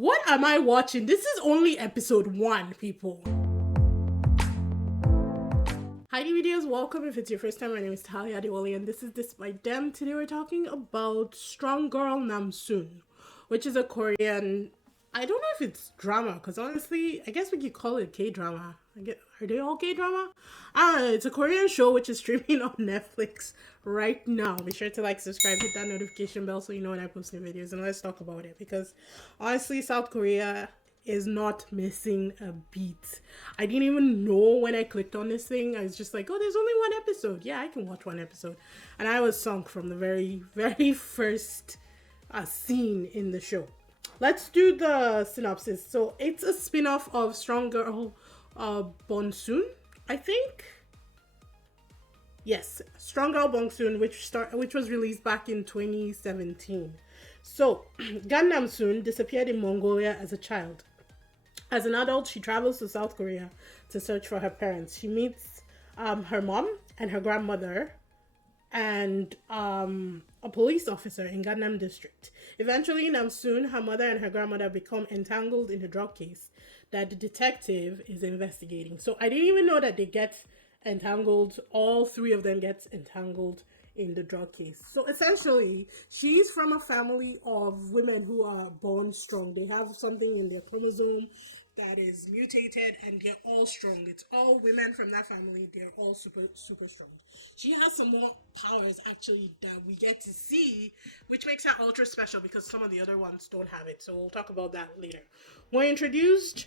What am I watching? This is only episode 1, people. Hi videos, welcome. If it's your first time, my name is Talia Adewale and this is DISBYDEM. Today we're talking about Strong Girl Namsoon, which is a Korean, I don't know if it's drama, because honestly, I guess we could call it K-drama. Are they all K-drama? I don't know. It's a Korean show which is streaming on Netflix right now. Be sure to subscribe, hit that notification bell so you know when I post new videos, and let's talk about it, because honestly, South Korea is not missing a beat. I didn't even know when I clicked on this thing. I was just like, oh, there's only one episode. Yeah, I can watch one episode. And I was sunk from the very, very first scene in the show. Let's do the synopsis. So it's a spin-off of Strong Girl bong-soon, I think. Yes, Strong Girl bong-soon, which was released back in 2017. So, Gan Namsoon disappeared in Mongolia as a child. As an adult, she travels to South Korea to search for her parents. She meets her mom and her grandmother and a police officer in Gangnam district. Eventually, Namsoon, her mother, and her grandmother become entangled in a drug case that the detective is investigating. So I didn't even know that they get entangled. All three of them get entangled in the drug case. So essentially, she's from a family of women who are born strong. They have something in their chromosome that is mutated and they're all strong. It's all women from that family. They're all super strong. She has some more powers actually that we get to see, which makes her ultra special because some of the other ones don't have it. So we'll talk about that later. We're introduced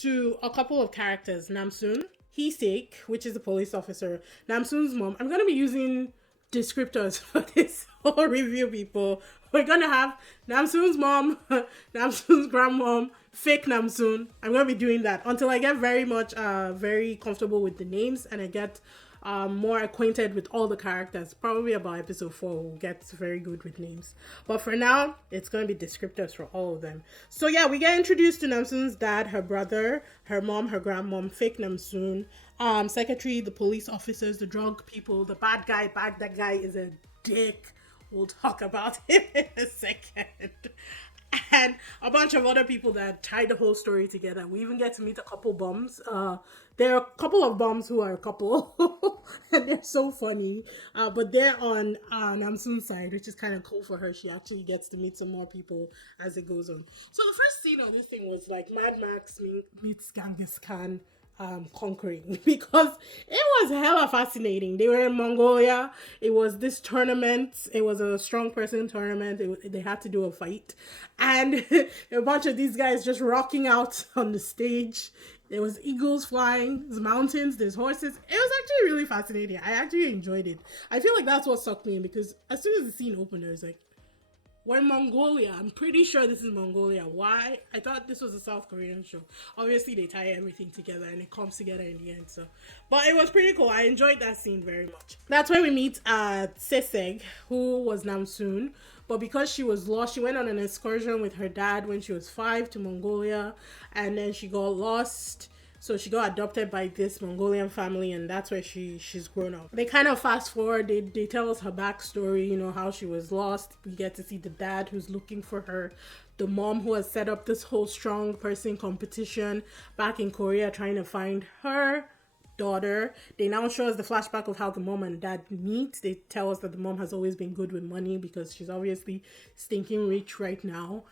to a couple of characters. Namsoon, Hyung-sik, which is the police officer, Namsoon's mom. I'm going to be using descriptors for this whole review, people. We're gonna have Namsoon's mom, Namsoon's grandmom, fake Namsoon. I'm gonna be doing that until I get very comfortable with the names and I get more acquainted with all the characters. Probably about episode 4 we'll get very good with names, but for now it's gonna be descriptors for all of them. So yeah, we get introduced to Namsoon's dad, her brother, her mom, her grandmom, fake Namsoon, secretary, the police officers, the drug people, the bad guy. That guy is a dick. We'll talk about him in a second. And a bunch of other people that tie the whole story together. We even get to meet a couple bums. There are a couple of bums who are a couple. And they're so funny. But they're on Namsoon's side, which is kind of cool for her. She actually gets to meet some more people as it goes on. So the first scene of this thing was like Mad Max meets Genghis Khan conquering, because it was hella fascinating. They were in Mongolia. It was this tournament. It was a strong person tournament. They had to do a fight, and a bunch of these guys just rocking out on the stage. There was eagles flying, there's mountains, there's horses. It was actually really fascinating. I actually enjoyed it. I feel like that's what sucked me in, because as soon as the scene opened, I was like, we're in Mongolia. I'm pretty sure this is Mongolia. Why? I thought this was a South Korean show. Obviously, they tie everything together and it comes together in the end. So, but it was pretty cool. I enjoyed that scene very much. That's where we meet Seseg, who was Namsoon. But because she was lost, she went on an excursion with her dad when she was 5 to Mongolia. And then she got lost. So she got adopted by this Mongolian family, and that's where she's grown up. They kind of fast forward, they tell us her backstory, you know, how she was lost. We get to see the dad who's looking for her, the mom who has set up this whole strong person competition back in Korea trying to find her daughter. They now show us the flashback of how the mom and dad meet. They tell us that the mom has always been good with money because she's obviously stinking rich right now.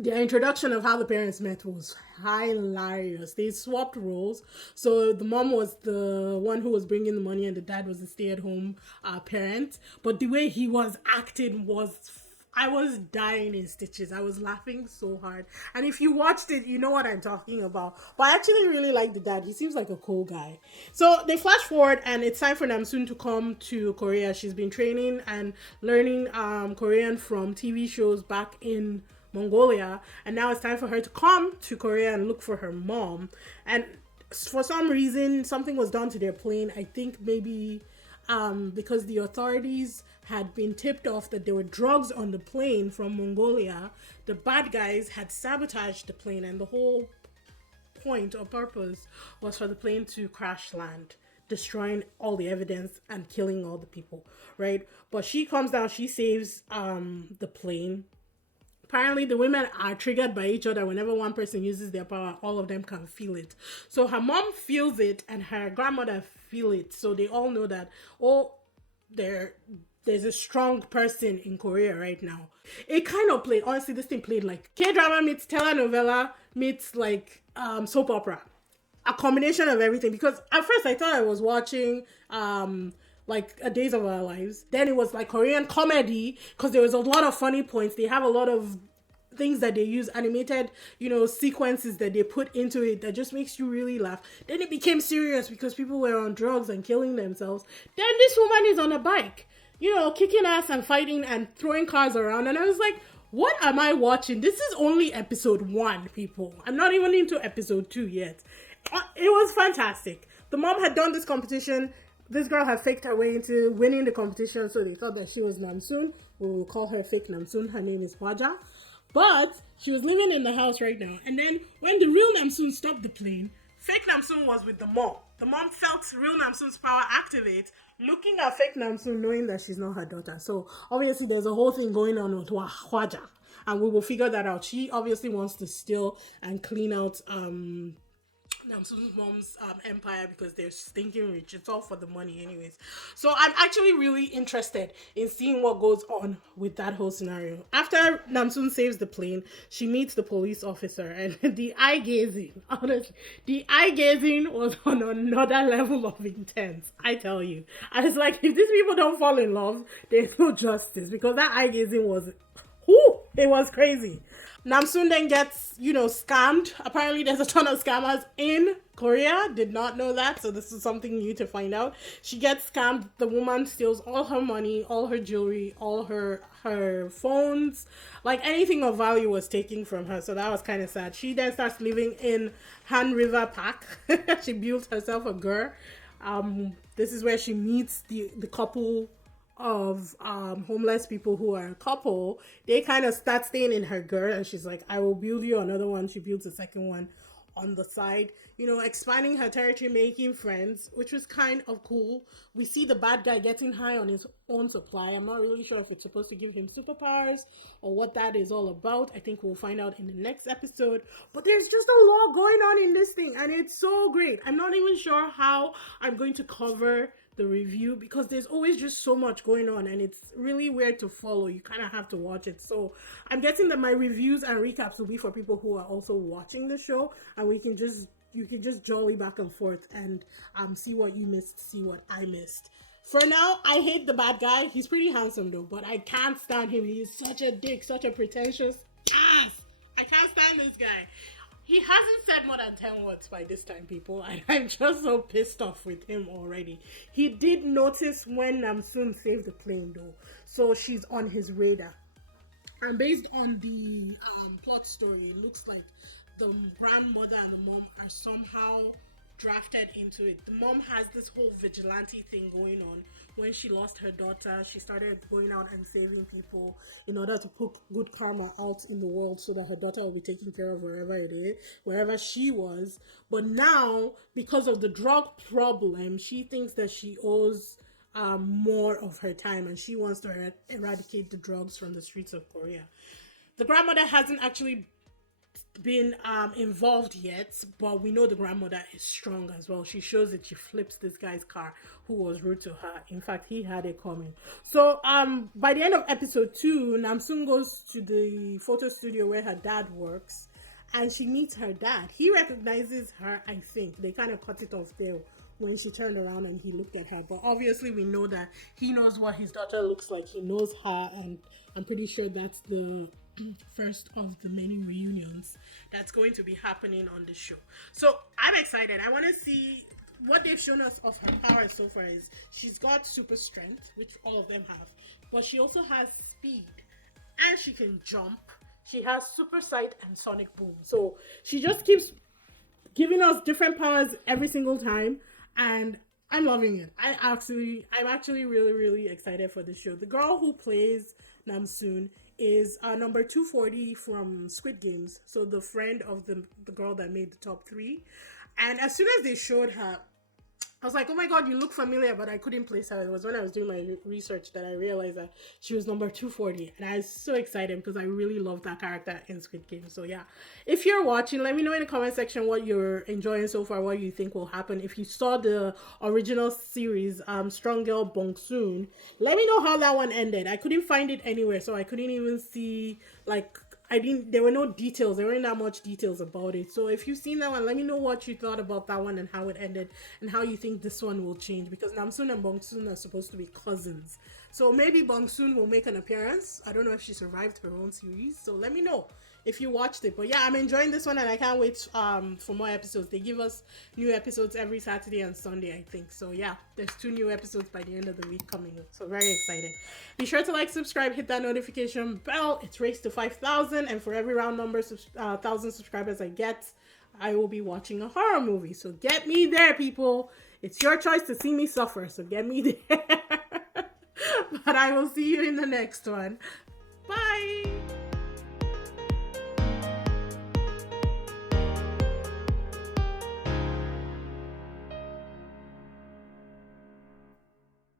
The introduction of how the parents met was hilarious. They swapped roles. So the mom was the one who was bringing the money and the dad was the stay-at-home parent. But the way he was acting I was dying in stitches. I was laughing so hard. And if you watched it, you know what I'm talking about. But I actually really like the dad. He seems like a cool guy. So they flash forward and it's time for Namsoon to come to Korea. She's been training and learning Korean from TV shows back in Mongolia, and now it's time for her to come to Korea and look for her mom. And for some reason, something was done to their plane. I think maybe because the authorities had been tipped off that there were drugs on the plane from Mongolia. The bad guys had sabotaged the plane, and the whole point or purpose was for the plane to crash land, destroying all the evidence and killing all the people, right? But she comes down, she saves the plane, Apparently, the women are triggered by each other. Whenever one person uses their power, all of them can feel it. So her mom feels it and her grandmother feel it. So they all know that, oh, there's a strong person in Korea right now. It kind of played, honestly, this thing played like K-drama meets telenovela meets like soap opera. A combination of everything, because at first I thought I was watching like A Days of Our Lives. Then it was like Korean comedy, because there was a lot of funny points. They have a lot of things that they use, animated, sequences that they put into it that just makes you really laugh. Then it became serious because people were on drugs and killing themselves. Then this woman is on a bike, kicking ass and fighting and throwing cars around. And I was like, what am I watching? This is only episode 1, people. I'm not even into episode 2 yet. It was fantastic. The mom had done this competition. This girl had faked her way into winning the competition, so they thought that she was Namsoon. We will call her fake Namsoon. Her name is Hwaja. But she was living in the house right now. And then when the real Namsoon stopped the plane, fake Namsoon was with the mom. The mom felt real Namsoon's power activate, looking at fake Namsoon, knowing that she's not her daughter. So obviously there's a whole thing going on with Hwaja. And we will figure that out. She obviously wants to steal and clean out Namsoon's mom's empire because they're stinking rich. It's all for the money anyways. So I'm actually really interested in seeing what goes on with that whole scenario. After Namsoon saves the plane, she meets the police officer, and the eye gazing, honestly, the eye gazing was on another level of intense. I tell you. I was like, if these people don't fall in love, there's no justice, because that eye gazing was, it was crazy. Namsoon then gets, scammed. Apparently there's a ton of scammers in Korea. Did not know that, so this is something new to find out. She gets scammed. The woman steals all her money, all her jewelry, all her phones. Like anything of value was taken from her, so that was kind of sad. She then starts living in Han River Park. She built herself a girl. This is where she meets the couple of homeless people who are a couple. They kind of start staying in her girl, and she's like, I will build you another one. She builds a second one on the side, expanding her territory, making friends, which was kind of cool. We see the bad guy getting high on his own supply. I'm not really sure if it's supposed to give him superpowers or what that is all about. I think we'll find out in the next episode. But there's just a lot going on in this thing, and it's so great. I'm not even sure how I'm going to cover the review, because there's always just so much going on and it's really weird to follow. You kind of have to watch it. So I'm guessing that my reviews and recaps will be for people who are also watching the show, and you can just jolly back and forth and see what you missed, see what I missed. For now, I hate the bad guy. He's pretty handsome though, but I can't stand him. He's such a dick, such a pretentious ass. I can't stand this guy. He hasn't said more than 10 words by this time, people, and I'm just so pissed off with him already. He did notice when Namsoon saved the plane, though, so she's on his radar. And based on the plot story, it looks like the grandmother and the mom are somehow drafted into it. The mom has this whole vigilante thing going on. When she lost her daughter, she started going out and saving people in order to put good karma out in the world so that her daughter will be taken care of wherever she was. But now, because of the drug problem, she thinks that she owes more of her time, and she wants to eradicate the drugs from the streets of Korea. The grandmother hasn't actually been involved yet, but we know the grandmother is strong as well. She shows it. She flips this guy's car who was rude to her. In fact, he had it coming. So by the end of episode 2, Namsoon goes to the photo studio where her dad works, and she meets her dad. He recognizes her. I think they kind of cut it off there when she turned around and he looked at her, but obviously we know that he knows what his daughter looks like. He knows her, and I'm pretty sure that's the first of the many reunions that's going to be happening on the show. So I'm excited. I want to see what they've shown us of her powers so far. Is she's got super strength, which all of them have, but she also has speed, and she can jump. She has super sight and sonic boom. So she just keeps giving us different powers every single time, and I'm loving it. I'm actually really, really excited for this show. The girl who plays Namsoon is number 240 from Squid Games, so the friend of the girl that made the top 3. And as soon as they showed her, I was like, oh my god, you look familiar, but I couldn't place her. It was when I was doing my research that I realized that she was number 240. And I was so excited because I really love that character in Squid Game. So yeah, if you're watching, let me know in the comment section what you're enjoying so far, what you think will happen. If you saw the original series, Strong Girl Bong-soon, let me know how that one ended. I couldn't find it anywhere, so I couldn't even see, like, there were no details. There weren't that much details about it. So if you've seen that one, let me know what you thought about that one and how it ended and how you think this one will change, because Namsoon and Bong-soon are supposed to be cousins. So maybe Bong-soon will make an appearance. I don't know if she survived her own series. So let me know if you watched it. But yeah, I'm enjoying this one and I can't wait for more episodes. They give us new episodes every Saturday and Sunday, I think. So yeah, there's 2 new episodes by the end of the week coming in. So very excited. Be sure to like, subscribe, hit that notification bell. It's raced to 5,000, and for every round number 1,000 subscribers I get, I will be watching a horror movie. So get me there, people. It's your choice to see me suffer, so get me there. But I will see you in the next one. Bye.